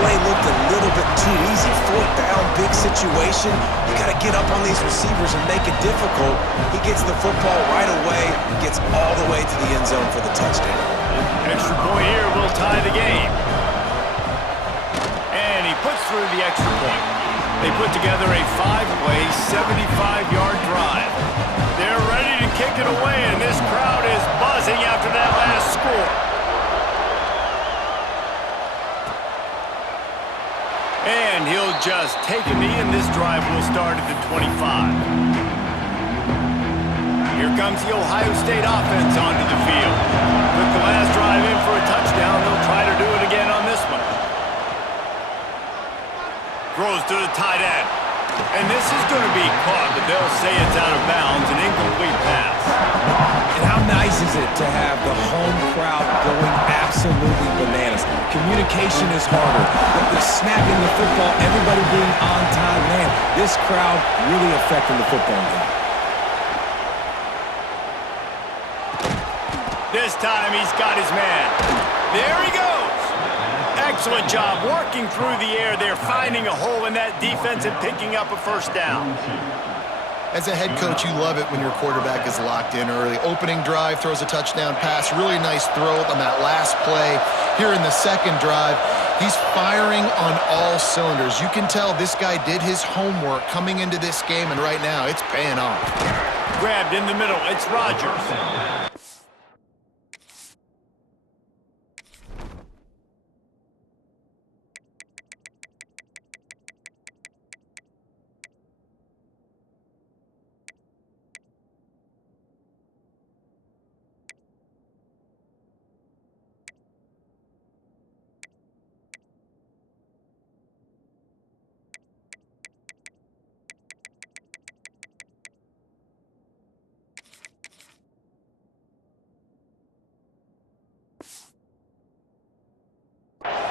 play looked a little bit too easy. Fourth down, big situation. You got to get up on these receivers and make it difficult. He gets the football right away, gets all the way to the end zone for the touchdown. Extra point here will tie the game. And he puts through the extra point. They put together a 5-play, 75-yard drive. They're ready to kick it away, and this crowd is buzzing after that last score. And he'll just take a knee, and this drive will start at the 25. Here comes the Ohio State offense onto the field. Took the last drive in for a touchdown. They'll try to do it again on this one. Throws to the tight end. And this is going to be caught, but they'll say it's out of bounds, an incomplete pass. And how nice is it to have the home crowd going absolutely bananas? Communication is harder. The snapping the football, everybody being on time, man, this crowd really affecting the football game. This time he's got his man. There he goes. Excellent job working through the air. They're finding a hole in that defense and picking up a first down. As a head coach, you love it when your quarterback is locked in early. Opening drive, throws a touchdown pass. Really nice throw on that last play. Here in the second drive, he's firing on all cylinders. You can tell this guy did his homework coming into this game, and right now it's paying off. Grabbed in the middle. It's Rodgers.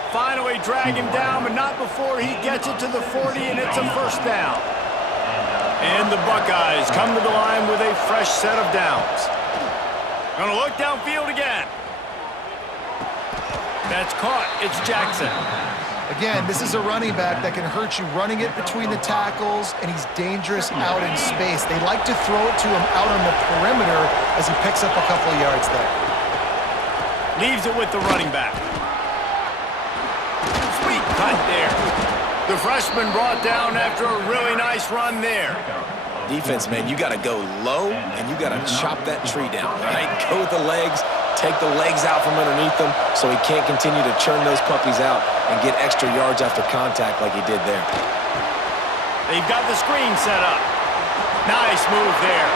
Finally drag him down, but not before he gets it to the 40, and it's a first down. And the Buckeyes come to the line with a fresh set of downs. Gonna look downfield again. That's caught. It's Jackson. Again, this is a running back that can hurt you running it between the tackles, and he's dangerous out in space. They like to throw it to him out on the perimeter as he picks up a couple of yards there. Leaves it with the running back. Sweet cut there. The freshman brought down after a really nice run there. Defense, man, you got to go low, and you got to chop that tree down, right? Go with the legs, take the legs out from underneath them so he can't continue to churn those puppies out and get extra yards after contact like he did there. They've got the screen set up. Nice move there.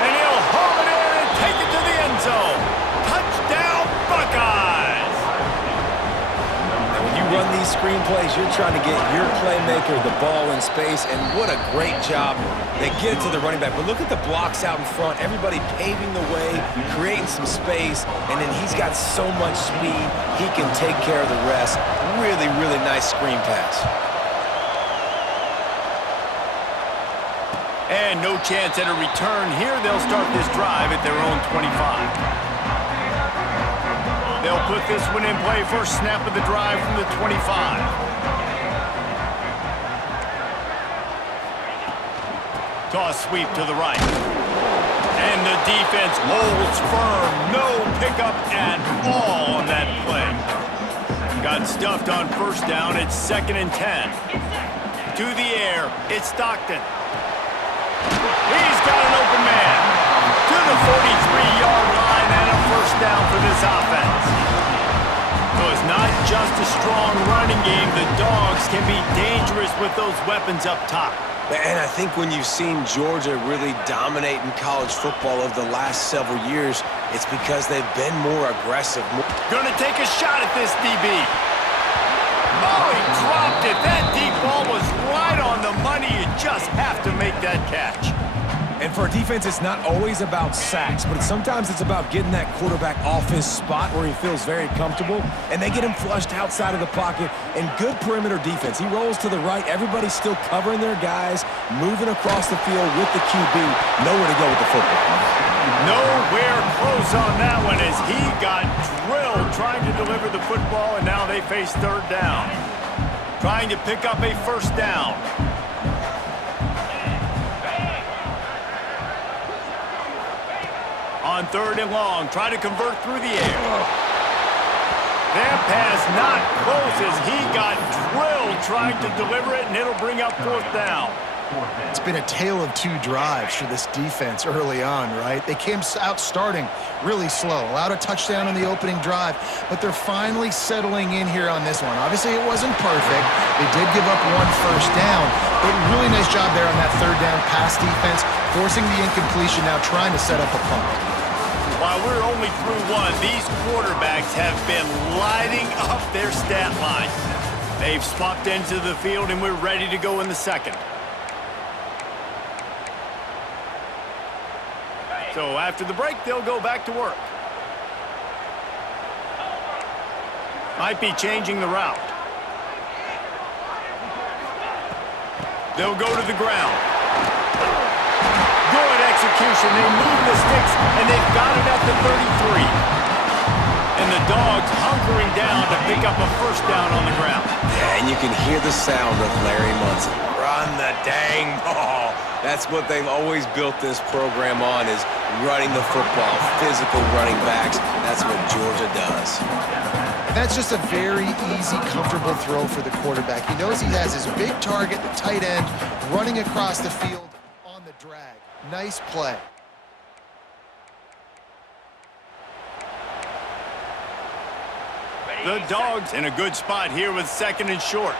And he'll haul it in and take it to the end zone. Touchdown, Buckeyes! And when you run these screen plays, you're trying to get your playmaker the ball in space, and what a great job. They get it to the running back, but look at the blocks out in front. Everybody paving the way, creating some space, and then he's got so much speed, he can take care of the rest. Really, really nice screen pass. And no chance at a return here. They'll start this drive at their own 25. They'll put this one in play. First snap of the drive from the 25. Toss sweep to the right. And the defense holds firm. No pickup at all on that play. Got stuffed on first down. It's 2nd and 10. To the air. It's Stockton. He's got an open man. To the 43-yard line and a first down for this offense. So it's not just a strong running game. The Dogs can be dangerous with those weapons up top. And I think when you've seen Georgia really dominate in college football over the last several years, it's because they've been more aggressive. Gonna take a shot at this DB. Oh, he dropped it. That deep ball was right on the money. You just have to make that catch. And For a defense, it's not always about sacks, but sometimes it's about getting that quarterback off his spot where he feels very comfortable, and they get him flushed outside of the pocket. And good perimeter defense. He rolls to the right. Everybody's still covering their guys, moving across the field with the QB. Nowhere to go with the football. Nowhere close on that one as he got drilled trying to deliver the football, and now they face third down. Trying to pick up a first down. On third and long, try to convert through the air. That pass not close as he got drilled trying to deliver it, and it'll bring up fourth down. It's been a tale of two drives for this defense early on, right? They came out starting really slow, allowed a touchdown on the opening drive, but they're finally settling in here on this one. Obviously, it wasn't perfect. They did give up one first down, but really nice job there on that third down pass defense, forcing the incompletion, now trying to set up a punt. While we're only through one, these quarterbacks have been lighting up their stat lines. They've swapped into the field, and we're ready to go in the second. So after the break, they'll go back to work. Might be changing the route. They'll go to the ground. Good execution. They move the sticks, and they've got it at the 33. And the Dogs hunkering down to pick up a first down on the ground. Yeah, and you can hear the sound of Larry Munson. Run the dang ball. That's what they've always built this program on, is running the football, physical running backs. That's what Georgia does. That's just a very easy, comfortable throw for the quarterback. He knows he has his big target, the tight end, running across the field on the drag. Nice play. The Dogs in a good spot here with second and short.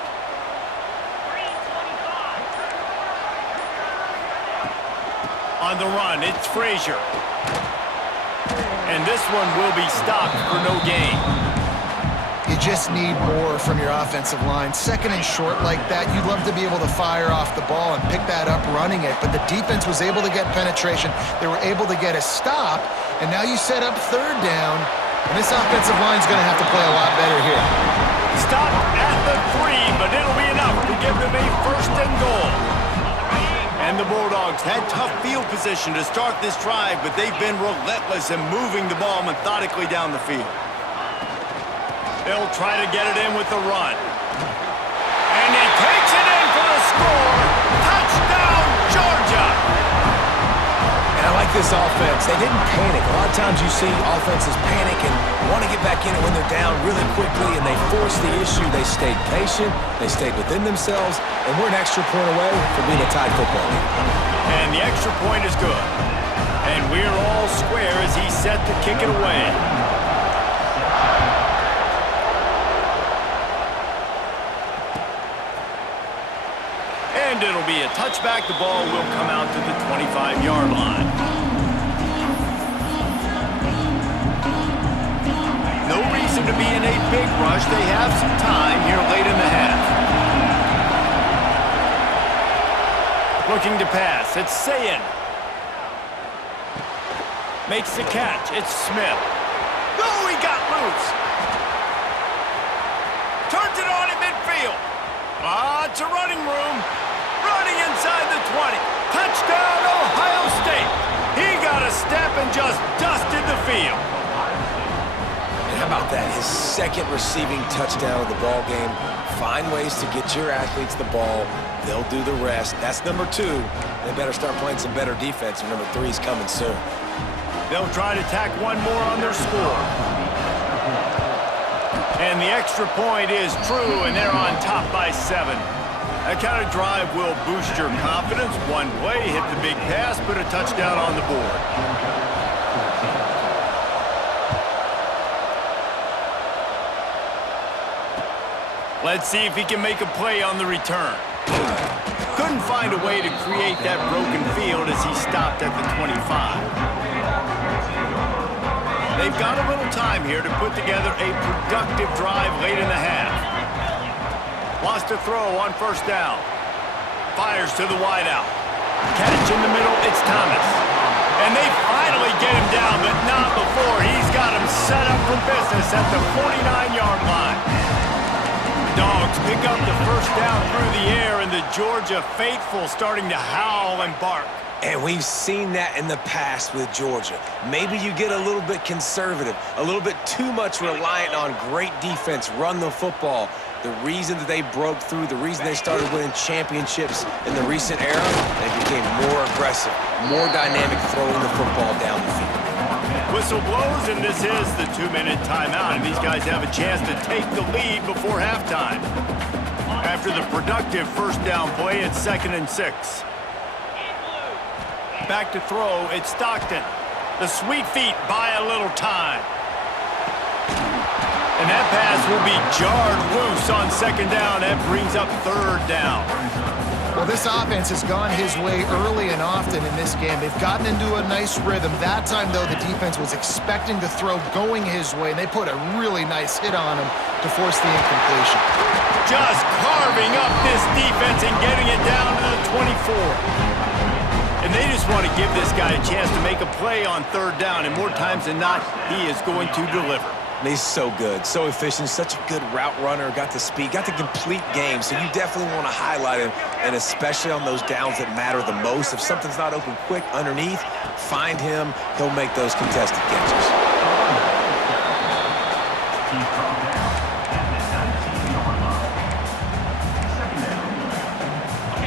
On the run, it's Frazier. And this one will be stopped for no gain. You just need more from your offensive line. Second and short like that, you'd love to be able to fire off the ball and pick that up running it, but the defense was able to get penetration. They were able to get a stop, and now you set up third down, and this offensive line's going to have to play a lot better here. Stop at the 3, but it'll be enough to give them a first and goal. And the Bulldogs had tough field position to start this drive, but they've been relentless in moving the ball methodically down the field. They'll try to get it in with the run. And he takes it in for the score. Touchdown, Georgia! And I like this offense. They didn't panic. A lot of times you see offenses panic and want to get back in it when they're down really quickly, and they force the issue. They stayed patient. They stayed within themselves, and we're an extra point away from being a tied football game. And the extra point is good. And we're all square as he's set to kick it away. And it'll be a touchback. The ball will come out to the 25-yard line. No reason to be in a big rush. They have some time here late in the half. Looking to pass. It's Sayin. Makes the catch. It's Smith. Oh, he got loose. Turns it on in midfield. Lots of running room. Running inside the 20. Touchdown, Ohio State. He got a step and just dusted the field. And how about that? His second receiving touchdown of the ball game. Find ways to get your athletes the ball. They'll do the rest. That's number 2. They better start playing some better defense, and number 3 is coming soon. They'll try to tack one more on their score. And the extra point is true, and they're on top by 7. That kind of drive will boost your confidence. One play, hit the big pass, put a touchdown on the board. Let's see if he can make a play on the return. Couldn't find a way to create that broken field as he stopped at the 25. They've got a little time here to put together a productive drive late in the half. Lost a throw on first down. Fires to the wideout. Catch in the middle, it's Thomas. And they finally get him down, but not before. He's got him set up for business at the 49-yard line. The Dogs pick up the first down through the air, and the Georgia faithful starting to howl and bark. And we've seen that in the past with Georgia. Maybe you get a little bit conservative, a little bit too much reliant on great defense, run the football. The reason that they broke through, the reason they started winning championships in the recent era, they became more aggressive, more dynamic throwing the football down the field. Whistle blows, and this is the 2-minute timeout, and these guys have a chance to take the lead before halftime. After the productive first down play, it's 2nd and 6. Back to throw, it's Stockton. The sweet feet buy a little time. And that pass will be jarred loose on 2nd down. That brings up 3rd down. Well, this offense has gone his way early and often in this game. They've gotten into a nice rhythm. That time, though, the defense was expecting the throw going his way, and they put a really nice hit on him to force the incompletion. Just carving up this defense and getting it down to the 24. And they just want to give this guy a chance to make a play on 3rd down, and more times than not, he is going to deliver. And he's so good, so efficient, such a good route runner, got the speed, got the complete game, so you definitely want to highlight him, and especially on those downs that matter the most. If something's not open quick underneath, find him, he'll make those contested catches.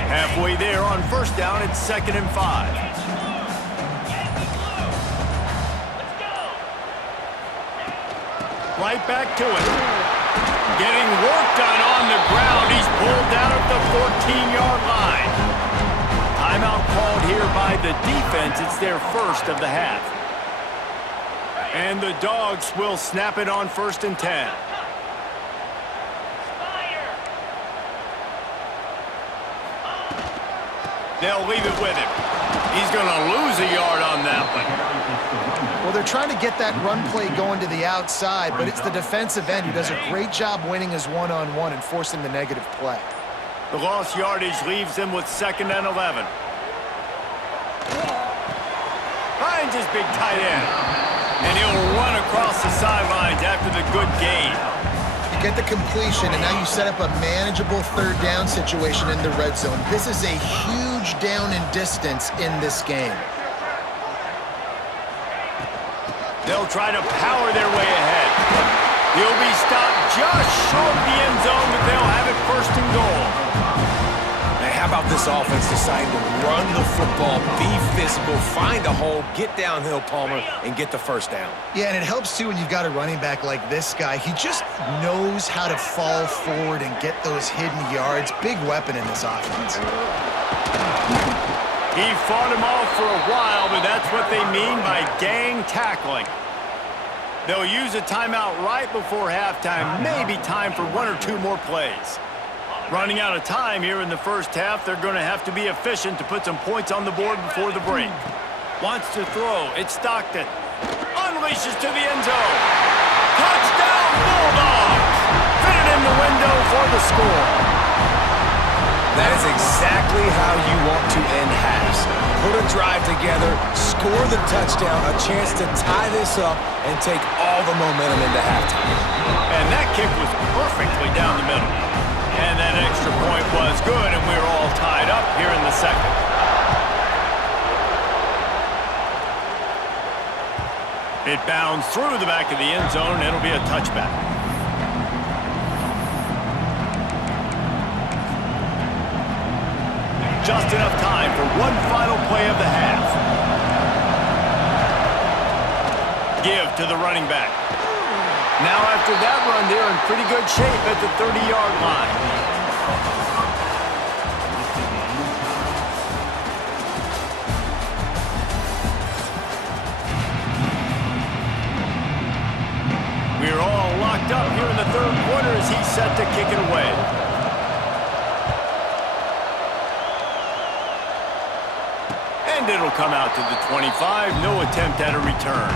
Halfway there on 1st down, it's 2nd and 5. Right back to it. Getting work done on the ground. He's pulled down at the 14-yard line. Timeout called here by the defense. It's their first of the half. And the Dogs will snap it on 1st and 10. They'll leave it with him. He's going to lose a yard on that one. Well, they're trying to get that run play going to the outside, but it's the defensive end who does a great job winning his one-on-one and forcing the negative play. The lost yardage leaves them with 2nd and 11. Finds his big tight end. And he'll run across the sidelines after the good gain. You get the completion, and now you set up a manageable 3rd down situation in the red zone. This is a huge down in distance in this game. They'll try to power their way ahead. He'll be stopped just short of the end zone, but they'll have it 1st and goal. Now, how about this offense deciding to run the football, be physical, find a hole, get downhill, Palmer, and get the 1st down? Yeah, and it helps, too, when you've got a running back like this guy. He just knows how to fall forward and get those hidden yards. Big weapon in this offense. He fought him off for a while, but that's what they mean by gang tackling. They'll use a timeout right before halftime. Maybe time for 1 or 2 more plays. Running out of time here in the first half, they're going to have to be efficient to put some points on the board before the break. Wants to throw. It's Stockton. Unleashes to the end zone. Touchdown, Bulldogs! Fitted in the window for the score. That is exactly how you want to end halves. Put a drive together, score the touchdown, a chance to tie this up, and take all the momentum into halftime. And that kick was perfectly down the middle. And that extra point was good, and we're all tied up here in the second. It bounds through the back of the end zone, and it'll be a touchback. Just enough time for one final play of the half. Give to the running back. Now after that run, they're in pretty good shape at the 30-yard line. We're all locked up here in the 3rd quarter as he's set to kick it away. And it'll come out to the 25. No attempt at a return.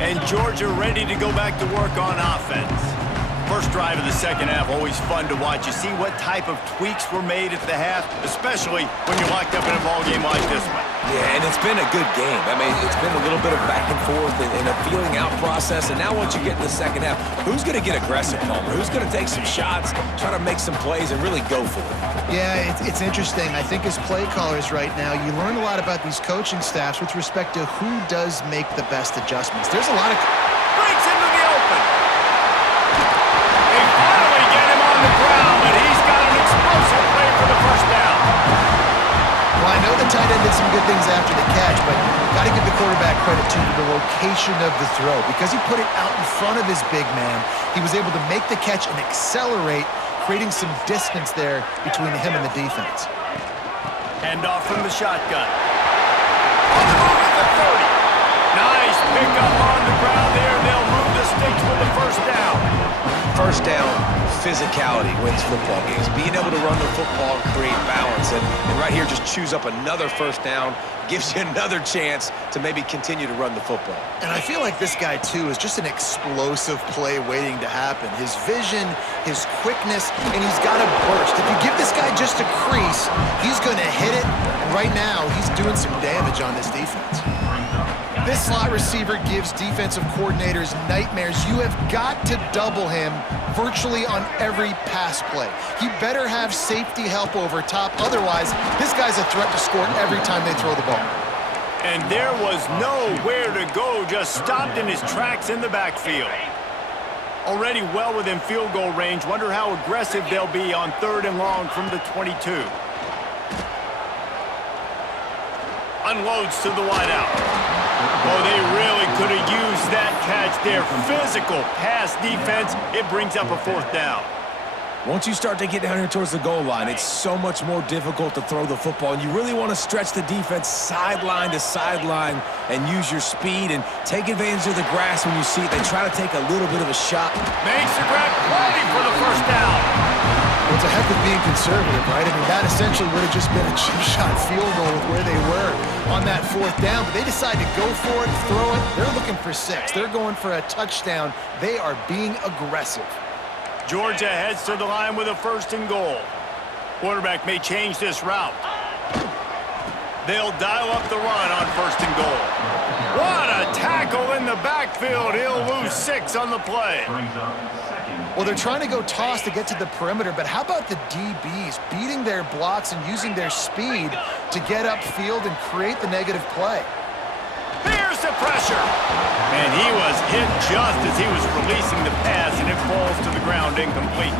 And Georgia ready to go back to work on offense. First drive of the second half, always fun to watch. You see what type of tweaks were made at the half, especially when you're locked up in a ball game like this one. Yeah, and it's been a good game. I mean, it's been a little bit of back and forth and a feeling out process. And now once you get in the second half, who's going to get aggressive, Palmer? Who's going to take some shots, try to make some plays, and really go for it? Yeah, it's interesting. I think as play callers right now, you learn a lot about these coaching staffs with respect to who does make the best adjustments. There's a lot of... Breaks into the open. They finally get him on the ground, and he's got an explosive play for the first down. Well, I know the tight end did some good things after the catch, but got to give the quarterback credit to the location of the throw. Because he put it out in front of his big man, he was able to make the catch and accelerate, creating some distance there between him and the defense. Hand off from the shotgun. On the move at the 30. Nice pickup on the ground there. They'll move the sticks for the first down. First down, physicality wins football games. Being able to run the football and create balance. And right here, just choose up another first down, gives you another chance to maybe continue to run the football. And I feel like this guy, too, is just an explosive play waiting to happen. His vision, his quickness, and he's got a burst. If you give this guy just a crease, he's going to hit it. And right now, he's doing some damage on this defense. This slot receiver gives defensive coordinators nightmares. You have got to double him virtually on every pass play. He better have safety help over top. Otherwise, this guy's a threat to score every time they throw the ball. And there was nowhere to go, just stopped in his tracks in the backfield. Already well within field goal range. Wonder how aggressive they'll be on 3rd and long from the 22. Unloads to the wideout. Oh, they really could have used that catch there. Physical pass defense. It brings up a 4th down. Once you start to get down here towards the goal line, it's so much more difficult to throw the football. And you really want to stretch the defense sideline to sideline and use your speed and take advantage of the grass when you see it. They try to take a little bit of a shot. Makes the grab plenty for the first down. Well, it's a heck of being conservative, right? I mean, that essentially would have just been a cheap shot field goal with where they were on that 4th down. But they decide to go for it, throw it. They're looking for 6. They're going for a touchdown. They are being aggressive. Georgia heads to the line with a 1st and goal. Quarterback may change this route. They'll dial up the run on 1st and goal. What a tackle in the backfield. He'll lose 6 on the play. Well, they're trying to go toss to get to the perimeter, but how about the DBs beating their blocks and using their speed to get upfield and create the negative play? Here's the pressure. And he was hit just as he was releasing the pass, and it falls to the ground incomplete.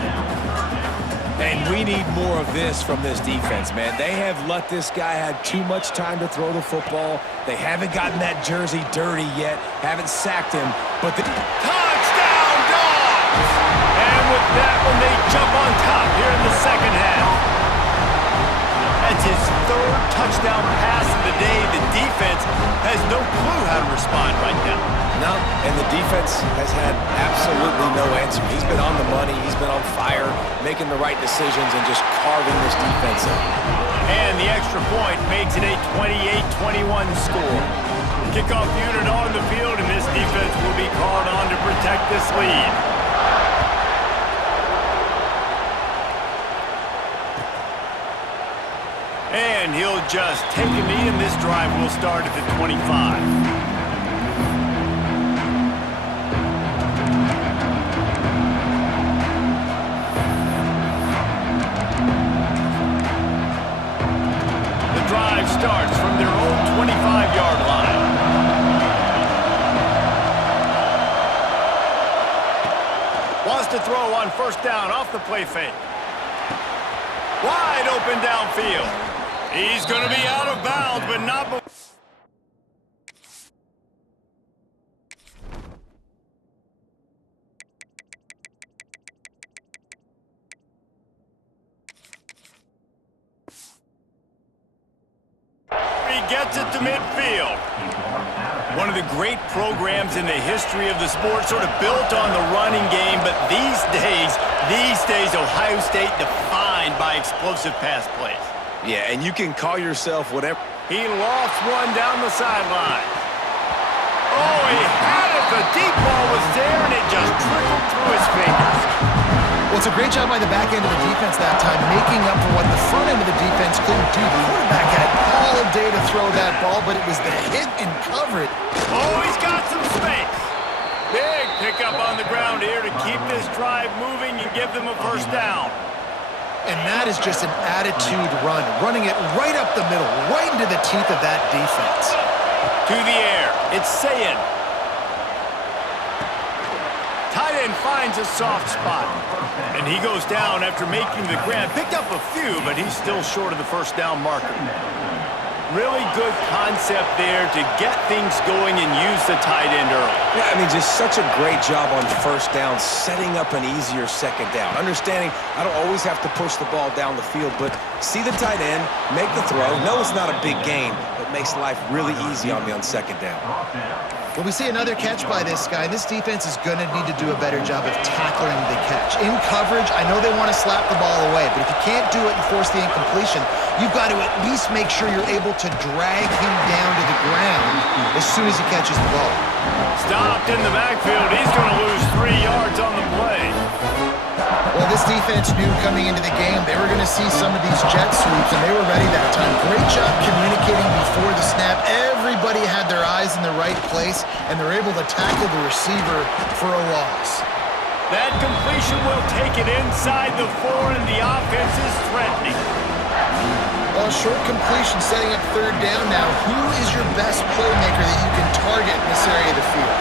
And we need more of this from this defense, man. They have let this guy have too much time to throw the football. They haven't gotten that jersey dirty yet, haven't sacked him. But the touchdown, Dogs! And with that one, they jump on top here in the second half. That's his 3rd touchdown pass of the day. The defense has no clue how to respond right now. No, and the defense has had absolutely no answer. He's been on the money. He's been on fire, making the right decisions and just carving this defense up. And the extra point makes it a 28-21 score. Kickoff unit on the field, and this defense will be called on to protect this lead. And he'll just take a knee, and this drive will start at the 25. Starts from their own 25-yard line. Wants to throw on 1st down off the play fake. Wide open downfield. He's going to be out of bounds, but not before. Gets it to midfield. One of the great programs in the history of the sport, sort of built on the running game, but these days, Ohio State defined by explosive pass plays. Yeah, and you can call yourself whatever. He lofts one down the sideline. Oh, he had it. The deep ball was there, and it just trickled through his fingers. Well, it's a great job by the back end of the defense that time, making up for what the front end of the defense couldn't do. The quarterback had all day to throw that ball, but it was the hit and coverage. Oh, he's got some space. Big pickup on the ground here to keep this drive moving and give them a first down. And that is just an attitude run, running it right up the middle, right into the teeth of that defense. To the air, it's Sayin. Tight end finds a soft spot. And he goes down after making the grab. Picked up a few, but he's still short of the first down marker. Really good concept there to get things going and use the tight end early. Yeah, I mean, just such a great job on first down, setting up an easier second down. Understanding I don't always have to push the ball down the field, but see the tight end, make the throw. No, it's not a big gain, but makes life really easy on me on second down. Well, we see another catch by this guy. This defense is going to need to do a better job of tackling the catch. In coverage, I know they want to slap the ball away, but if you can't do it and force the incompletion, you've got to at least make sure you're able to drag him down to the ground as soon as he catches the ball. Stopped in the backfield. He's going to lose 3 yards on the play. Well, this defense knew coming into the game they were going to see some of these jet sweeps, and they were ready that time. Great job communicating before the snap. Everybody had their eyes in the right place, and they're able to tackle the receiver for a loss. That completion will take it inside the 4, and the offense is threatening. Well, short completion setting up third down now. Who is your best playmaker that you can target in this area of the field?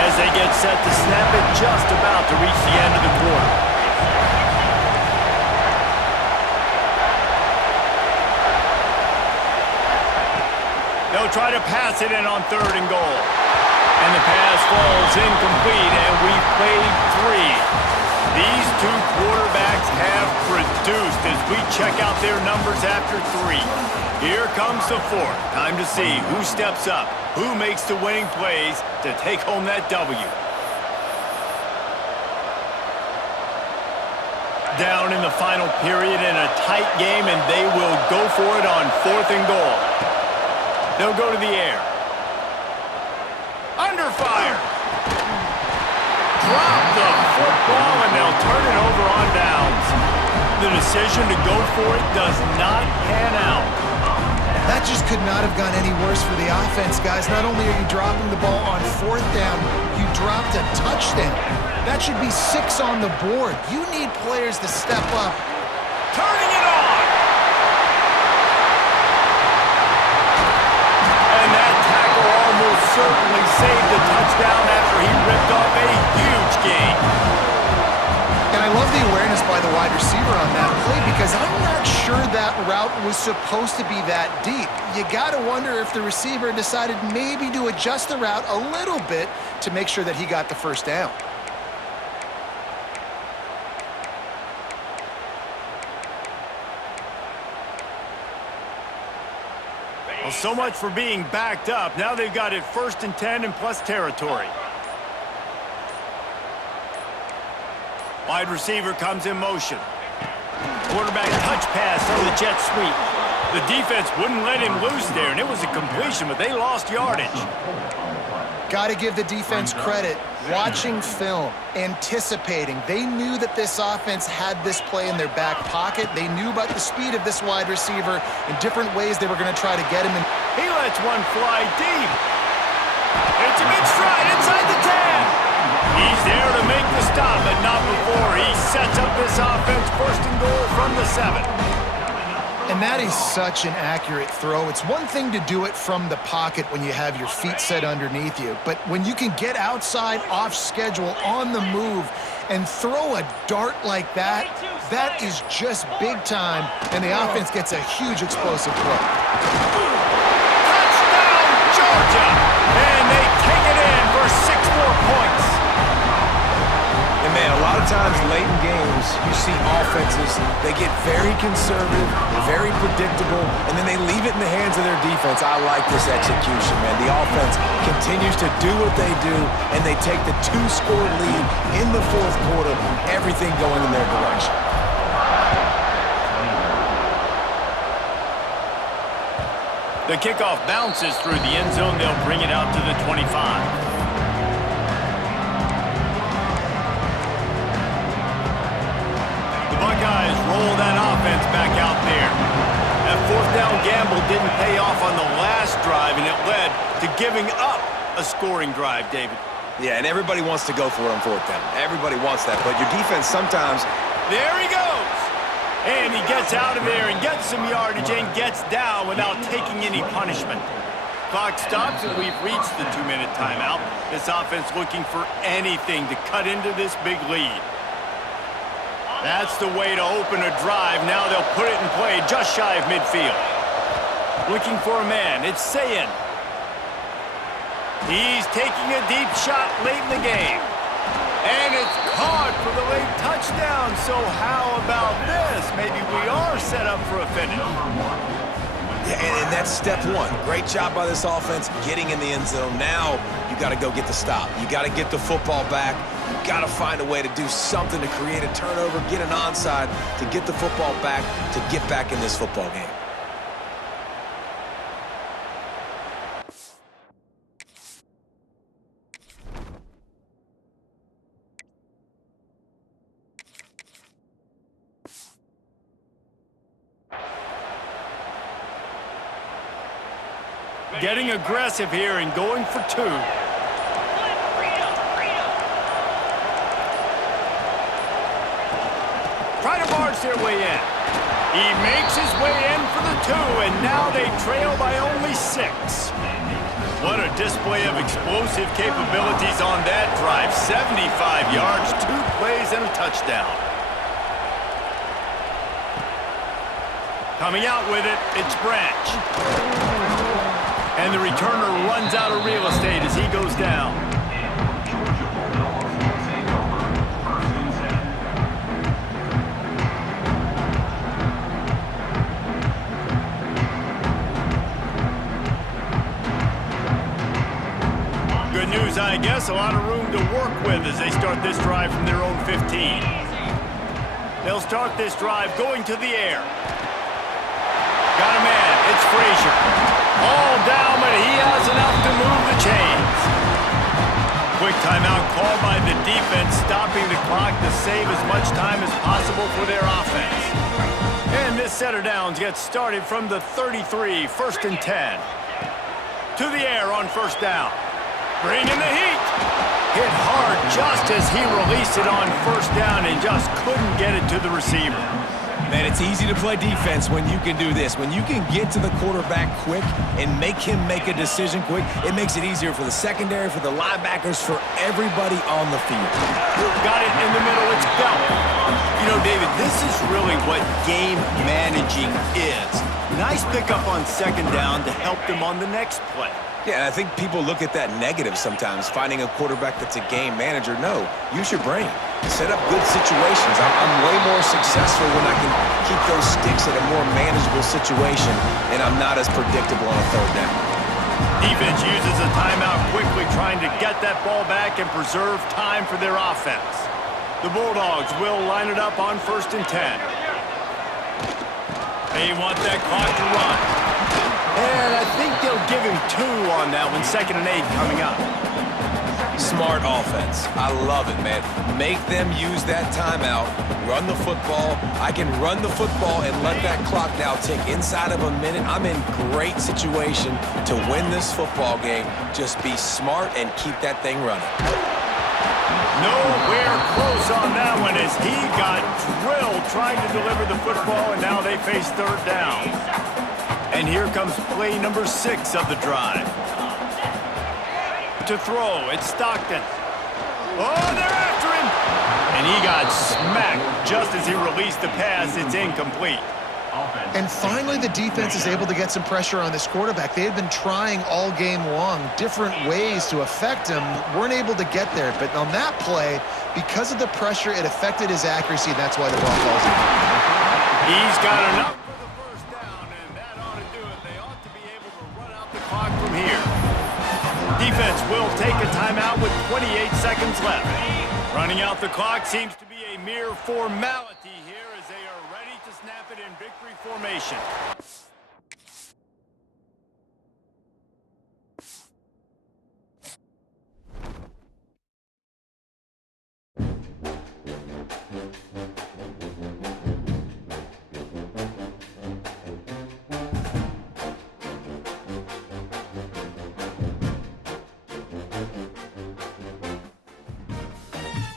As they get set to snap it, just about to reach the end of the quarter. They'll try to pass it in on 3rd and goal. And the pass falls incomplete, and we've played 3. These two quarterbacks have produced as we check out their numbers after 3. Here comes the 4th. Time to see who steps up, who makes the winning plays to take home that W. Down in the final period in a tight game, and they will go for it on 4th and goal. They'll go to the air. Under fire. Drop the football, and they'll turn it over on downs. The decision to go for it does not pan out. That just could not have gone any worse for the offense, guys. Not only are you dropping the ball on 4th down, you dropped a touchdown. That should be 6 on the board. You need players to step up. Turning it on! And that tackle almost certainly saved the touchdown after he ripped off a huge gain. And I love the awareness by the wide receiver on that play because I'm not sure that route was supposed to be that deep. You got to wonder if the receiver decided maybe to adjust the route a little bit to make sure that he got the first down. Well, so much for being backed up. Now they've got it 1st and 10 and plus territory. Wide receiver comes in motion. Quarterback touch pass on the jet sweep. The defense wouldn't let him loose there, and it was a completion, but they lost yardage. Got to give the defense credit. Watching film, anticipating. They knew that this offense had this play in their back pocket. They knew about the speed of this wide receiver and different ways they were going to try to get him in. He lets one fly deep. It's a big stride inside the 10. He's there to make the stop, but not before. He sets up this offense 1st and goal from the 7. And that is such an accurate throw. It's one thing to do it from the pocket when you have your feet set underneath you, but when you can get outside, off schedule, on the move, and throw a dart like that, that is just big time, and the offense gets a huge explosive play. Touchdown, Georgia! And they take it in for 6 more points. And man, a lot of times late in games, you see offenses, they get very conservative, very predictable, and then they leave it in the hands of their defense. I like this execution, man. The offense continues to do what they do, and they take the 2-score lead in the 4th quarter, everything going in their direction. The kickoff bounces through the end zone. They'll bring it out to the 25. pull that offense back out there. That fourth down gamble didn't pay off on the last drive, and it led to giving up a scoring drive, David. Yeah, and everybody wants to go for it on fourth down. Everybody wants that, but your defense sometimes... There he goes! And he gets out of there and gets some yardage and gets down without taking any punishment. Clock stops and we've reached the 2-minute timeout. This offense looking for anything to cut into this big lead. That's the way to open a drive. Now they'll put it in play just shy of midfield. Looking for a man. It's Sayin. He's taking a deep shot late in the game. And it's caught for the late touchdown. So how about this? Maybe we are set up for a finish. Yeah, and that's step one. Great job by this offense getting in the end zone. Now you got to go get the stop. You got to get the football back. You got to find a way to do something to create a turnover, get an onside, to get the football back, to get back in this football game. Getting aggressive here and going for two. Try to barge their way in. He makes his way in for the two, and now they trail by only 6. What a display of explosive capabilities on that drive. 75 yards, 2 plays, and a touchdown. Coming out with it, it's Branch. And the returner runs out of real estate as he goes down. Good news, I guess. A lot of room to work with as they start this drive from their own 15. They'll start this drive going to the air. Got a man. It's Frazier. All down, but he has enough to move the chains. Quick timeout called by the defense, stopping the clock to save as much time as possible for their offense. And this set of downs gets started from the 33, 1st and 10. To the air on first down. Bring in the heat. Hit hard just as he released it on first down and just couldn't get it to the receiver. Man, it's easy to play defense when you can do this. When you can get to the quarterback quick and make him make a decision quick, it makes it easier for the secondary, for the linebackers, for everybody on the field. Got it in the middle. It's Bell. You know, David, this is really what game managing is. Nice pickup on second down to help them on the next play. Yeah, and I think people look at that negative sometimes, finding a quarterback that's a game manager. No, use your brain. Set up good situations. I'm way more successful when I can keep those sticks at a more manageable situation, and I'm not as predictable on a third down. Defense uses a timeout quickly, trying to get that ball back and preserve time for their offense. The Bulldogs will line it up on 1st and 10. They want that clock to run. And I think they'll give him 2 on that one, 2nd and 8 coming up. Smart offense. I love it, man. Make them use that timeout, run the football. I can run the football and let that clock now tick inside of a minute. I'm in great situation to win this football game. Just be smart and keep that thing running. Nowhere close on that one as he got drilled trying to deliver the football, and now they face third down. And here comes play number 6 of the drive. To throw, it's Stockton. Oh, they're after him! And he got smacked just as he released the pass. It's incomplete. And finally, the defense is able to get some pressure on this quarterback. They had been trying all game long different ways to affect him, weren't able to get there. But on that play, because of the pressure, it affected his accuracy, and that's why the ball falls in. He's got enough for the first down, and that ought to do it. They ought to be able to run out the clock from here. Defense will take a timeout with 28 seconds left. Running out the clock seems to be a mere formality here as they are ready to snap it in victory formation.